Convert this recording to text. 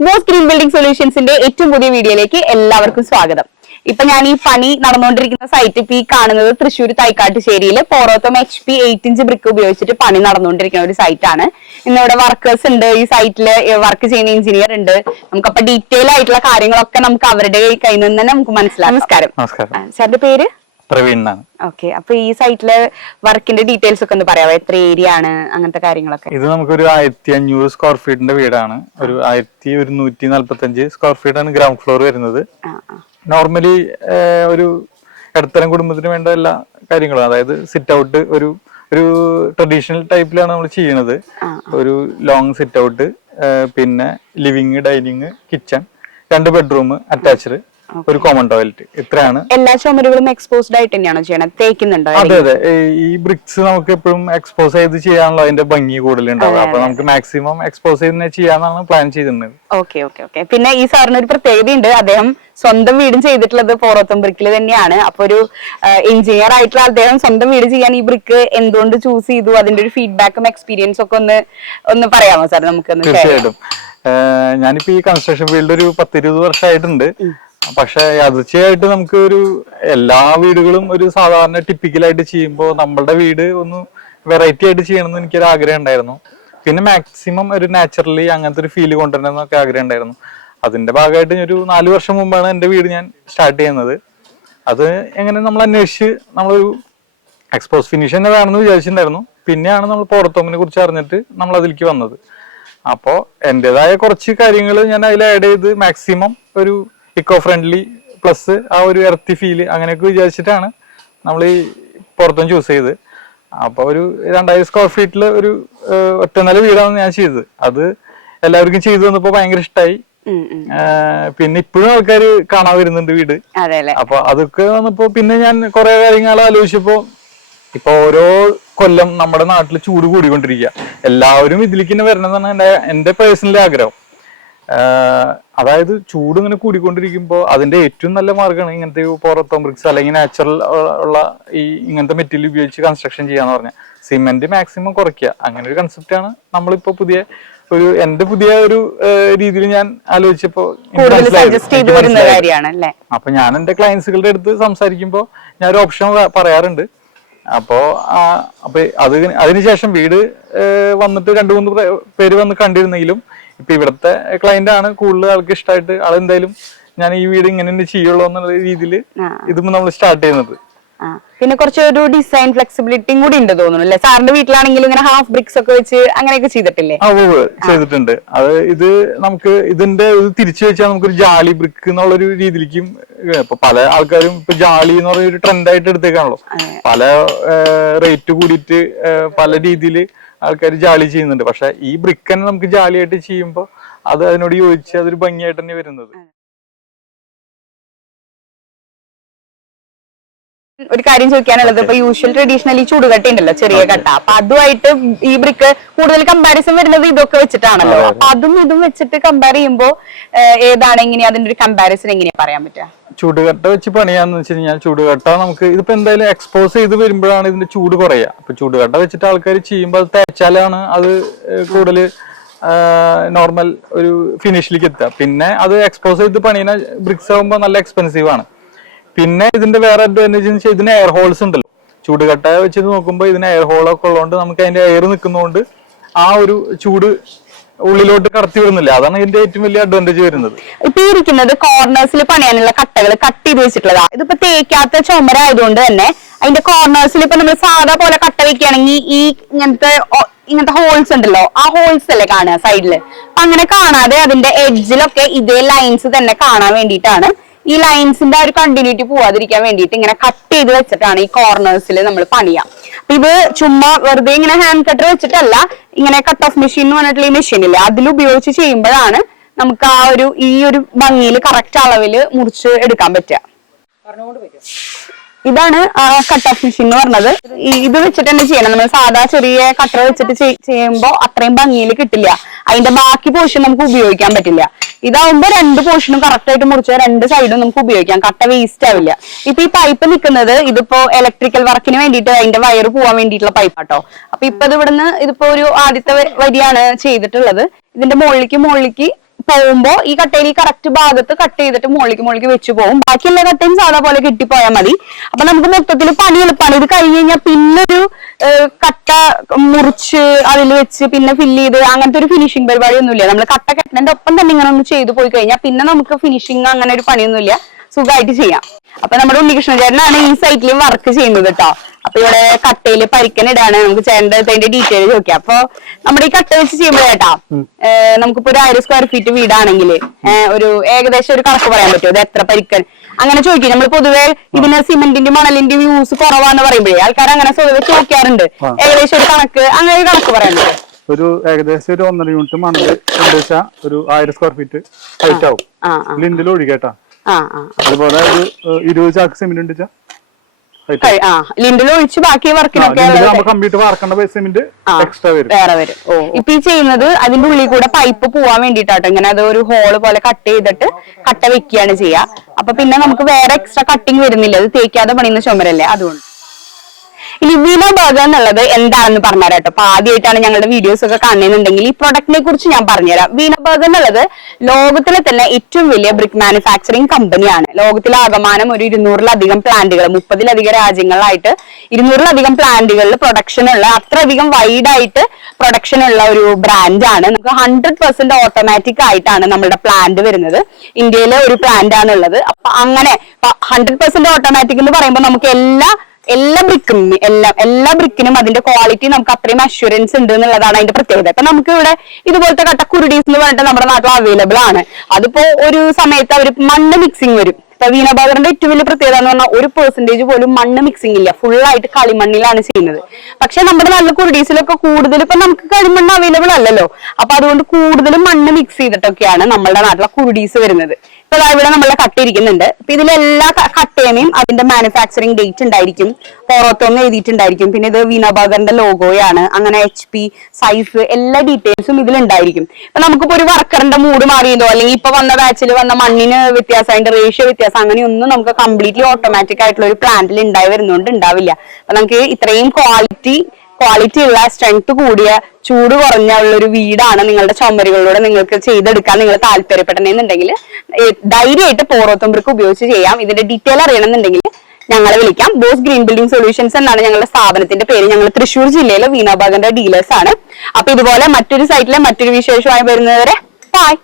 MOS green building സൊല്യൂഷൻസിന്റെ ഏറ്റവും പുതിയ വീഡിയോയിലേക്ക് എല്ലാവർക്കും സ്വാഗതം. ഇപ്പൊ ഞാൻ ഈ പണി നടന്നുകൊണ്ടിരിക്കുന്ന സൈറ്റ് ഇപ്പൊ ഈ കാണുന്നത് തൃശ്ശൂർ തൈക്കാട്ടുശ്ശേരിയിൽ പോറോത്തം H P eight inch brick ഉപയോഗിച്ചിട്ട് പണി നടന്നുകൊണ്ടിരിക്കുന്ന ഒരു സൈറ്റാണ് ആണ്. ഇന്നിവിടെ വർക്കേഴ്സ് ഉണ്ട്. ഈ സൈറ്റിൽ വർക്ക് ചെയ്യുന്ന എഞ്ചിനീയർ ഉണ്ട്. നമുക്ക് അപ്പൊ ഡീറ്റെയിൽ ആയിട്ടുള്ള കാര്യങ്ങളൊക്കെ നമുക്ക് അവരുടെ കയ്യിൽ നിന്ന് തന്നെ നമുക്ക് മനസ്സിലാക്കാം. നമസ്കാരം. നമസ്കാരം സാറിന്റെ പേര്? പ്രവീൺ എന്നാണ്. ഓക്കെ അപ്പൊ ഈ സൈറ്റിലെ വർക്കിന്റെ ഡീറ്റെയിൽസ് ഒക്കെ ഒന്ന് പറയാമോ എത്ര ഏരിയ ആണ് അങ്ങനത്തെ കാര്യങ്ങളൊക്കെ? ഇത് നമുക്കൊരു ആയിരത്തി അഞ്ഞൂറ് സ്ക്വയർ ഫീറ്റിന്റെ വീടാണ്. ഒരു ആയിരത്തി ഒരുന്നൂറ്റി നാല്പത്തി അഞ്ച് സ്ക്വയർ ഫീറ്റ് ആണ് ഗ്രൗണ്ട് ഫ്ലോർ വരുന്നത് നോർമലി ഒരു ഇടത്തരം കുടുംബത്തിന് വേണ്ട എല്ലാ കാര്യങ്ങളും അതായത് സിറ്റ് ഔട്ട് ഒരു ഒരു ട്രഡീഷണൽ ടൈപ്പിലാണ് നമ്മൾ ചെയ്യണത്. ഒരു ലോങ് സിറ്റ് ഔട്ട് പിന്നെ ലിവിങ് ഡൈനിങ് കിച്ചൺ രണ്ട് ബെഡ്റൂം അറ്റാച്ച്ഡ് ഒരു കോമൺ ടോയ്ലറ്റ് ഇത്രയാണ്. എല്ലാ ചുമരുകളും എക്സ്പോസ്ഡ് ആയിട്ട് തന്നെയാണോ ചെയ്യണത്? തേക്കുന്നുണ്ടോ? അതെ അതെ. ഈ- ബ്രിക്സ് നമുക്ക് എപ്പോഴും എക്സ്പോസ് ചെയ്ത് ചെയ്യാനുള്ള അതിന്റെ ഭംഗി കൂടുതലുണ്ടാവും അപ്പൊ നമുക്ക് മാക്സിമം എക്സ്പോസ് ചെയ്ത് ചെയ്യാന്നാണ് പ്ലാൻ ചെയ്തിരുന്നത്. ഓക്കെ ഓക്കെ ഓക്കെ പിന്നെ ഈ സാറിന് ഒരു പ്രത്യേകതയുണ്ട് അദ്ദേഹം സ്വന്തം വീടും ചെയ്തിട്ടുള്ളത് പോറോത്തം ബ്രിക്കിൽ തന്നെയാണ്. അപ്പൊ ഒരു എഞ്ചിനീയർ ആയിട്ടുള്ള അദ്ദേഹം സ്വന്തം വീട് ചെയ്യാൻ ഈ ബ്രിക്ക് എന്തുകൊണ്ട് ചൂസ് ചെയ്തു? അതിന്റെ ഒരു ഫീഡ്ബാക്കും എക്സ്പീരിയൻസും ഒക്കെ ഒന്ന് ഒന്ന് പറയാമോ സാർ? നമുക്ക്? തീർച്ചയായിട്ടും. ഞാനിപ്പോ ഈ കൺസ്ട്രക്ഷൻ ഫീൽഡ് ഒരു പത്തിരുപത് വർഷമായിട്ടുണ്ട്. പക്ഷെ യാദൃച്ഛയായിട്ട് നമുക്ക് ഒരു എല്ലാ വീടുകളും ഒരു സാധാരണ ടിപ്പിക്കലായിട്ട് ചെയ്യുമ്പോൾ നമ്മളുടെ വീട് ഒന്ന് വെറൈറ്റി ആയിട്ട് ചെയ്യണമെന്ന് എനിക്കൊരു ആഗ്രഹം ഉണ്ടായിരുന്നു. പിന്നെ മാക്സിമം ഒരു നാച്ചുറലി അങ്ങനത്തെ ഒരു ഫീൽ കൊണ്ടുവരണം എന്നൊക്കെ ആഗ്രഹം ഉണ്ടായിരുന്നു. അതിന്റെ ഭാഗമായിട്ട് ഒരു നാല് വർഷം മുമ്പാണ് എന്റെ വീട് ഞാൻ സ്റ്റാർട്ട് ചെയ്യുന്നത്. അത് എങ്ങനെ നമ്മൾ അന്വേഷിച്ച് നമ്മളൊരു എക്സ്പോസ് ഫിനിഷ് തന്നെ വേണമെന്ന് വിചാരിച്ചിട്ടുണ്ടായിരുന്നു. പിന്നെയാണ് നമ്മൾ പുറത്തോമിനെ കുറിച്ച് അറിഞ്ഞിട്ട് നമ്മൾ അതിലേക്ക് വന്നത്. അപ്പോൾ എന്റെതായ കുറച്ച് കാര്യങ്ങൾ ഞാൻ അതിൽ ആഡ് ചെയ്ത് മാക്സിമം ഒരു ഇക്കോ ഫ്രണ്ട്ലി പ്ലസ് ആ ഒരു എർത്തി ഫീൽ അങ്ങനെയൊക്കെ വിചാരിച്ചിട്ടാണ് നമ്മൾ ഈ പുറത്തും ചൂസ് ചെയ്ത് അപ്പോൾ ഒരു രണ്ടായിരം സ്ക്വയർ ഫീറ്റിൽ ഒരു ഒറ്റ നില വീടാണ് ഞാൻ ചെയ്തത്. അത് എല്ലാവർക്കും ചെയ്തു വന്നപ്പോൾ ഭയങ്കര ഇഷ്ടമായി. പിന്നെ ഇപ്പോഴും ആൾക്കാർ കാണാൻ വരുന്നുണ്ട് വീട്. അപ്പൊ അതൊക്കെ വന്നപ്പോ പിന്നെ ഞാൻ കുറെ കാര്യങ്ങൾ ആലോചിച്ചപ്പോ ഇപ്പൊ ഓരോ കൊല്ലം നമ്മുടെ നാട്ടിൽ ചൂട് കൂടിക്കൊണ്ടിരിക്കുക എല്ലാവരും ഇതിലേക്ക് തന്നെ വരണം എന്നാണ് എന്റെ എന്റെ പേഴ്സണലി ആഗ്രഹം. അതായത് ചൂട് ഇങ്ങനെ കൂടിക്കൊണ്ടിരിക്കുമ്പോൾ അതിന്റെ ഏറ്റവും നല്ല മാർഗമാണ് ഇങ്ങനത്തെ പുറത്തോ ബ്രിക്സ് അല്ലെങ്കിൽ നാച്ചുറൽ ഉള്ള ഈ ഇങ്ങനത്തെ മെറ്റീരിയൽ ഉപയോഗിച്ച് കൺസ്ട്രക്ഷൻ ചെയ്യാന്ന് പറഞ്ഞാൽ സിമെന്റ് മാക്സിമം കുറയ്ക്കുക. അങ്ങനെ ഒരു കൺസെപ്റ്റ് ആണ് നമ്മളിപ്പോ പുതിയ ഒരു എന്റെ പുതിയ ഒരു രീതിയിൽ ഞാൻ ആലോചിച്ചപ്പോ അപ്പൊ ഞാൻ എന്റെ ക്ലയൻസുകളുടെ അടുത്ത് സംസാരിക്കുമ്പോൾ ഞാൻ ഒരു ഓപ്ഷൻ പറയാറുണ്ട്. അപ്പോ അപ്പൊ അത് അതിനുശേഷം വീട് വന്നിട്ട് രണ്ടു മൂന്ന് പേര് വന്ന് കണ്ടിരുന്നെങ്കിലും ഇപ്പൊ ഇവിടുത്തെ ക്ലയന്റ് ആണ് കൂടുതൽ ആൾക്ക് ഇഷ്ടമായിട്ട് ആളെന്തായാലും ഞാൻ ഈ വീട് ഇങ്ങനെ തന്നെ ചെയ്യുള്ളൂ എന്നുള്ള രീതിയിൽ ഇതും നമ്മൾ സ്റ്റാർട്ട് ചെയ്യുന്നത്. പിന്നെ കുറച്ചൊരു ഡിസൈൻ ഫ്ലെക്സിബിലിറ്റിയും കൂടി ഉണ്ട് തോന്നുന്നു അല്ലെ? സാറിന്റെ വീട്ടിലാണെങ്കിലും ഇങ്ങനെ ഹാഫ് ബ്രിക്സ് ഒക്കെ വെച്ച് അങ്ങനെയൊക്കെ ചെയ്തിട്ടില്ലേ? ചെയ്തിട്ടുണ്ട്. അത് ഇത് നമുക്ക് ഇതിന്റെ ഇത് തിരിച്ചു വെച്ചാൽ നമുക്കൊരു ജാലി ബ്രിക്ക് എന്നുള്ളൊരു രീതിയിലേക്കും ഇപ്പൊ പല ആൾക്കാരും ഇപ്പൊ ജാലി എന്ന് പറയുന്ന ഒരു ട്രെൻഡ് ആയിട്ട് എടുത്തേക്കാണല്ലോ. പല റേറ്റ് കൂടിയിട്ട് പല രീതിയിൽ ആൾക്കാർ ജാലി ചെയ്യുന്നുണ്ട്. പക്ഷെ ഈ ബ്രിക്ക് തന്നെ നമുക്ക് ജാലിയായിട്ട് ചെയ്യുമ്പോൾ അത് അതിനോട് യോജിച്ച് അതൊരു ഭംഗിയായിട്ട് തന്നെ വരുന്നത്. ഒരു കാര്യം ചോദിക്കാനുള്ളത്. ഇപ്പൊ യൂഷ്വൽ ട്രഡീഷണലി ചൂടുകട്ട ഉണ്ടല്ലോ ചെറിയ കട്ട. അപ്പൊ അതുമായിട്ട് ഈ ബ്രിക്ക് കൂടുതൽ കമ്പാരിസൺ വരുന്നത് ഇതൊക്കെ വെച്ചിട്ടാണല്ലോ. അപ്പൊ അതും ഇതും വെച്ചിട്ട് കമ്പയർ ചെയ്യുമ്പോ ഏതാണ് എങ്ങനെയാ അതിന്റെ ഒരു കമ്പാരിസൺ എങ്ങനെയാ പറയാൻ പറ്റുക? ചൂടുകട്ട വെച്ച് പണിയാന്ന് വെച്ച് കഴിഞ്ഞാൽ ചൂടുകട്ട നമുക്ക് ഇതിപ്പോ എന്തായാലും എക്സ്പോസ് ചെയ്ത് വരുമ്പോഴാണ് ഇതിന്റെ ചൂട് കുറയുക. അപ്പൊ ചൂടുകട്ട വെച്ചിട്ട് ആൾക്കാർ ചെയ്യുമ്പോൾ അത് തേച്ചാലാണ് അത് കൂടുതൽ നോർമൽ ഒരു ഫിനിഷിലേക്ക് എത്തുക. പിന്നെ അത് എക്സ്പോസ് ചെയ്ത് പണിയുന്ന ബ്രിക്സ് ആകുമ്പോൾ നല്ല എക്സ്പെൻസീവ് ആണ്. പിന്നെ ഇതിന്റെ വേറെ അഡ്വാന്റേജ് എന്ന് വെച്ചാൽ ഇതിന് എയർ ഹോൾസ് ഉണ്ടല്ലോ. ചൂടുകട്ട വെച്ച് നോക്കുമ്പോൾ ഇതിന് എയർ ഹോളൊക്കെ ഉള്ളതുകൊണ്ട് നമുക്ക് അതിന്റെ എയർ നിൽക്കുന്നതുകൊണ്ട് ആ ഒരു ചൂട് ഉള്ളിലോട്ട് കടത്തി വരുന്നില്ല അതാണ് ഇതിന്റെ ഏറ്റവും വലിയ അഡ്വാന്റേജ് വരുന്നത്. ഇപ്പൊ ഇരിക്കുന്നത് കോർണേഴ്സിൽ പണിയാനുള്ള കട്ടകൾ കട്ട് ചെയ്ത് വെച്ചിട്ടുള്ളതാ. ഇതിപ്പോ തേക്കാത്ത ചുമരായതുകൊണ്ട് തന്നെ അതിന്റെ കോർണേഴ്സിൽ ഇപ്പൊ നമ്മൾ സാധാ പോലെ കട്ട വെക്കുകയാണെങ്കിൽ ഈ ഇങ്ങനത്തെ ഇങ്ങനത്തെ ഹോൾസ് ഉണ്ടല്ലോ ആ ഹോൾസ് അല്ലേ കാണുക സൈഡിൽ അങ്ങനെ കാണാതെ അതിന്റെ എഡ്ജിലൊക്കെ ഇതേ ലൈൻസ് തന്നെ കാണാൻ വേണ്ടിയിട്ടാണ് ഈ ലൈൻസിന്റെ ആ ഒരു കണ്ടിന്യൂറ്റി പോവാതിരിക്കാൻ വേണ്ടിയിട്ട് ഇങ്ങനെ കട്ട് ചെയ്ത് വെച്ചിട്ടാണ് ഈ കോർണേഴ്സിൽ നമ്മൾ പണിയാം. അപ്പൊ ഇത് ചുമ്മാ വെറുതെ ഇങ്ങനെ ഹാൻഡ് കട്ടർ വെച്ചിട്ടല്ല ഇങ്ങനെ കട്ട് ഓഫ് മെഷീൻ എന്ന് പറഞ്ഞിട്ടുള്ള ഈ മെഷീൻ ഇല്ലേ അതിൽ ഉപയോഗിച്ച് ചെയ്യുമ്പോഴാണ് നമുക്ക് ആ ഒരു ഈ ഒരു ഭംഗിയിൽ കറക്റ്റ് അളവിൽ മുറിച്ച് എടുക്കാൻ പറ്റുക. ഇതാണ് കട്ട് ഓഫ് മെഷീൻ എന്ന് പറഞ്ഞത്. ഇത് വെച്ചിട്ട് തന്നെ ചെയ്യണം. നമ്മൾ സാധാ ചെറിയ കട്ടർ വെച്ചിട്ട് ചെയ്യുമ്പോൾ അത്രയും ഭംഗിയിൽ കിട്ടില്ല. അതിന്റെ ബാക്കി പോർഷൻ നമുക്ക് ഉപയോഗിക്കാൻ പറ്റില്ല. ഇതാവുമ്പോ രണ്ട് പോർഷനും കറക്റ്റ് ആയിട്ട് മുറിച്ച രണ്ട് സൈഡും നമുക്ക് ഉപയോഗിക്കാം. കട്ട വേസ്റ്റ് ആവില്ല. ഇപ്പൊ ഈ പൈപ്പ് നിൽക്കുന്നത് ഇതിപ്പോ ഇലക്ട്രിക്കൽ വർക്കിന് വേണ്ടിയിട്ട് അതിന്റെ വയർ പോവാൻ വേണ്ടിയിട്ടുള്ള പൈപ്പാട്ടോ അപ്പൊ ഇപ്പൊ ഇത് ഇവിടുന്ന് ഇതിപ്പോ ഒരു ആദ്യത്തെ വരിയാണ് ചെയ്തിട്ടുള്ളത്. ഇതിന്റെ മുകളിലേക്ക് മുകളിലേക്ക് പോകുമ്പോ ഈ കട്ടയിൽ ഈ കറക്റ്റ് ഭാഗത്ത് കട്ട് ചെയ്തിട്ട് മുകളിലേക്ക് മുകളിലേക്ക് വെച്ച് പോകും. ബാക്കിയുള്ള കട്ടയും സാധാ പോലെ കിട്ടിപ്പോയാൽ മതി. അപ്പൊ നമുക്ക് മൊത്തത്തിൽ പണി എളുപ്പമാണ് ഇത് കഴിഞ്ഞ് കഴിഞ്ഞാൽ പിന്നെ ഒരു കട്ട മുറിച്ച് അതിൽ വെച്ച് പിന്നെ ഫില്ല് ചെയ്ത് അങ്ങനത്തെ ഒരു ഫിനിഷിംഗ് പരിപാടി ഒന്നുമില്ല നമ്മൾ കട്ട കെട്ടണന്റെ ഒപ്പം തന്നെ ഇങ്ങനെ ഒന്ന് ചെയ്തു പോയി കഴിഞ്ഞാൽ പിന്നെ നമുക്ക് ഫിനിഷിംഗ് അങ്ങനെ ഒരു പണിയൊന്നുമില്ല. സുഖമായിട്ട് ചെയ്യാം. അപ്പൊ നമ്മുടെ ഉണ്ണികൃഷ്ണചേട്ടനാണ് ഈ സൈറ്റിൽ വർക്ക് ചെയ്യുന്നത് കേട്ടോ അപ്പൊ ഇവിടെ കട്ടയിൽ പരിക്കനിടാണ് നമുക്ക് ചേട്ടന്റെ അതിന്റെ ഡീറ്റെയിൽ ചോദിക്കാം. അപ്പൊ നമ്മുടെ ഈ കട്ട വെച്ച് ചെയ്യുമ്പോഴേട്ടാ നമുക്കിപ്പോ ഒരു ആയിരം സ്ക്വയർ ഫീറ്റ് വീടാണെങ്കിൽ ഒരു ഏകദേശം ഒരു കണക്ക് പറയാൻ പറ്റുമോ? ഇത് എത്ര പരിക്കൻ അങ്ങനെ ചോദിക്കും. നമ്മൾ പൊതുവെ ഇതിന് സിമെന്റിന്റെ മണലിന്റെ യൂസ് കുറവാന്ന് പറയുമ്പോഴേ ആൾക്കാർ അങ്ങനെ പൊതുവെ ചോദിക്കാറുണ്ട്. ഏകദേശം ഒരു കണക്ക് അങ്ങനെ ഒരു കണക്ക് പറയാൻ പറ്റും ഒരു ഏകദേശം ഒരു ഒന്നര യൂണിറ്റ് മണൽ ഏകദേശം ഒരു ആയിരം സ്ക്വയർ ഫീറ്റ് ഹൈറ്റ് ആവും. ലിന്റിൽ ഒഴികേട്ടാ അതുപോലെ ഒരു ഇരുപത് ചാക്ക് സിമെന്റ് ഉണ്ട് ആ ലിൻഡിൽ ഒഴിച്ച് ബാക്കി വർക്കിനൊക്കെ വേറെ വരും. ഇപ്പൊ ഈ ചെയ്യുന്നത് അതിന്റെ ഉള്ളിൽ കൂടെ പൈപ്പ് പോവാൻ വേണ്ടിട്ടാട്ടോ ഇങ്ങനെ അത് ഒരു ഹോൾ പോലെ കട്ട് ചെയ്തിട്ട് കട്ട വെക്കുകയാണ് ചെയ്യുക. അപ്പൊ പിന്നെ നമുക്ക് വേറെ എക്സ്ട്രാ കട്ടിങ് വരുന്നില്ല. അത് തേക്കാതെ പണിയുന്ന ചുമരല്ലേ അതുകൊണ്ട്. ഇനി ബർഗർ എന്നുള്ളത് എന്താണെന്ന് പറഞ്ഞുതരാം കേട്ടോ അപ്പൊ ആദ്യമായിട്ടാണ് ഞങ്ങളുടെ വീഡിയോസ് ഒക്കെ കാണുന്നുണ്ടെങ്കിൽ ഈ പ്രൊഡക്റ്റിനെ കുറിച്ച് ഞാൻ പറഞ്ഞുതരാം. വീന ബർഗർ എന്നുള്ളത് ലോകത്തിലെ തന്നെ ഏറ്റവും വലിയ ബ്രിക് മാനുഫാക്ചറിങ് കമ്പനിയാണ് ലോകത്തിലെ ആകമാനം ഒരു ഇരുന്നൂറിലധികം പ്ലാന്റുകൾ മുപ്പതിലധികം രാജ്യങ്ങളിലായിട്ട് ഇരുന്നൂറിലധികം പ്ലാന്റുകളിൽ അത്രയധികം വൈഡ് ആയിട്ട് പ്രൊഡക്ഷൻ ഉള്ള ഒരു ബ്രാൻഡാണ് നമുക്ക് ഹൺഡ്രഡ് പെർസെന്റ് ഓട്ടോമാറ്റിക് ആയിട്ടാണ് നമ്മുടെ പ്ലാന്റ് വരുന്നത്. ഇന്ത്യയിലെ ഒരു പ്ലാന്റ് ആണുള്ളത്. അപ്പൊ അങ്ങനെ ഹൺഡ്രഡ് പെർസെന്റ് ഓട്ടോമാറ്റിക് എന്ന് പറയുമ്പോൾ നമുക്ക് എല്ലാ എല്ലാ ബ്രിക്കും എല്ലാം എല്ലാ ബ്രിക്കിനും അതിന്റെ ക്വാളിറ്റി നമുക്ക് അത്രയും അഷുറൻസ് ഉണ്ട് എന്നുള്ളതാണ് അതിന്റെ പ്രത്യേകത. ഇപ്പൊ നമുക്ക് ഇവിടെ ഇതുപോലത്തെ കട്ട കുരുടീസ് എന്ന് പറഞ്ഞിട്ട് നമ്മുടെ നാട്ടിൽ അവൈലബിൾ ആണ്. അതിപ്പോ ഒരു സമയത്ത് അവർ മണ്ണ് മിക്സിംഗ് വരും. ഇപ്പൊ വീണബാഗറിന്റെ ഏറ്റവും വലിയ പ്രത്യേകത എന്ന് പറഞ്ഞാൽ ഒരു പെർസെന്റേജ് പോലും മണ്ണ് മിക്സിംഗ് ഇല്ല. ഫുൾ ആയിട്ട് കളിമണ്ണിലാണ് ചെയ്യുന്നത്. പക്ഷെ നമ്മുടെ നല്ല കുരുടീസിലൊക്കെ കൂടുതൽ ഇപ്പൊ നമുക്ക് കളിമണ്ണ് അവൈലബിൾ അല്ലല്ലോ. അപ്പൊ അതുകൊണ്ട് കൂടുതലും മണ്ണ് മിക്സ് ചെയ്തിട്ടൊക്കെയാണ് നമ്മുടെ നാട്ടിലെ കുരുടീസ് വരുന്നത്. ഇപ്പൊ ദാ ഇവിടെ നമ്മളെ കട്ട് ഇരിക്കുന്നുണ്ട് അപ്പൊ ഇതിലെല്ലാ ക- കട്ടേമയും അതിന്റെ മാനുഫാക്ചറിങ് ഡേറ്റ് ഉണ്ടായിരിക്കും. പോറത്തൊന്ന് എഴുതിയിട്ടുണ്ടായിരിക്കും. പിന്നെ ഇത് വീണബാഗറിന്റെ ലോഗോയാണ് അങ്ങനെ എച്ച് പി സൈസ് എല്ലാ ഡീറ്റെയിൽസും ഇതിലുണ്ടായിരിക്കും. ഇപ്പൊ നമുക്കിപ്പോ ഒരു വർക്കറിന്റെ മൂഡ് മാറിയതോ അല്ലെങ്കിൽ ഇപ്പൊ വന്ന ബാച്ചിൽ വന്ന മണ്ണിന് വ്യത്യാസം അതിന്റെ റേഷ്യോ വ്യത്യാസം അങ്ങനെയൊന്നും നമുക്ക് കംപ്ലീറ്റ്ലി ഓട്ടോമാറ്റിക് ആയിട്ടുള്ള ഒരു പ്ലാന്റിൽ ഉണ്ടായി വരുന്നതുകൊണ്ട് ഉണ്ടാവില്ല അപ്പൊ നമുക്ക് ഇത്രയും ക്വാളിറ്റി ക്വാളിറ്റി ഉള്ള സ്ട്രെങ്ത് കൂടിയ ചൂട് കുറഞ്ഞ ഉള്ള ഒരു വീടാണ് നിങ്ങളുടെ ചുമരുകളിലൂടെ നിങ്ങൾക്ക് ചെയ്തെടുക്കാൻ നിങ്ങൾ താല്പര്യപ്പെടണമെന്നുണ്ടെങ്കിൽ ധൈര്യമായിട്ട് പോറോത്തുമ്പർക്ക് ഉപയോഗിച്ച് ചെയ്യാം. ഇതിന്റെ ഡീറ്റെയിൽ അറിയണമെന്നുണ്ടെങ്കിൽ ഞങ്ങളെ വിളിക്കാം. ബോസ് ഗ്രീൻ ബിൽഡിംഗ് സൊല്യൂഷൻസ് എന്നാണ് ഞങ്ങളുടെ സ്ഥാപനത്തിന്റെ പേര്. ഞങ്ങൾ തൃശ്ശൂർ ജില്ലയിലെ വീണാഭാഗന്റെ ഡീലേഴ്സ് ആണ്. അപ്പൊ ഇതുപോലെ മറ്റൊരു സൈറ്റിലെ മറ്റൊരു വിശേഷമായി വരുന്നവരെ ബൈ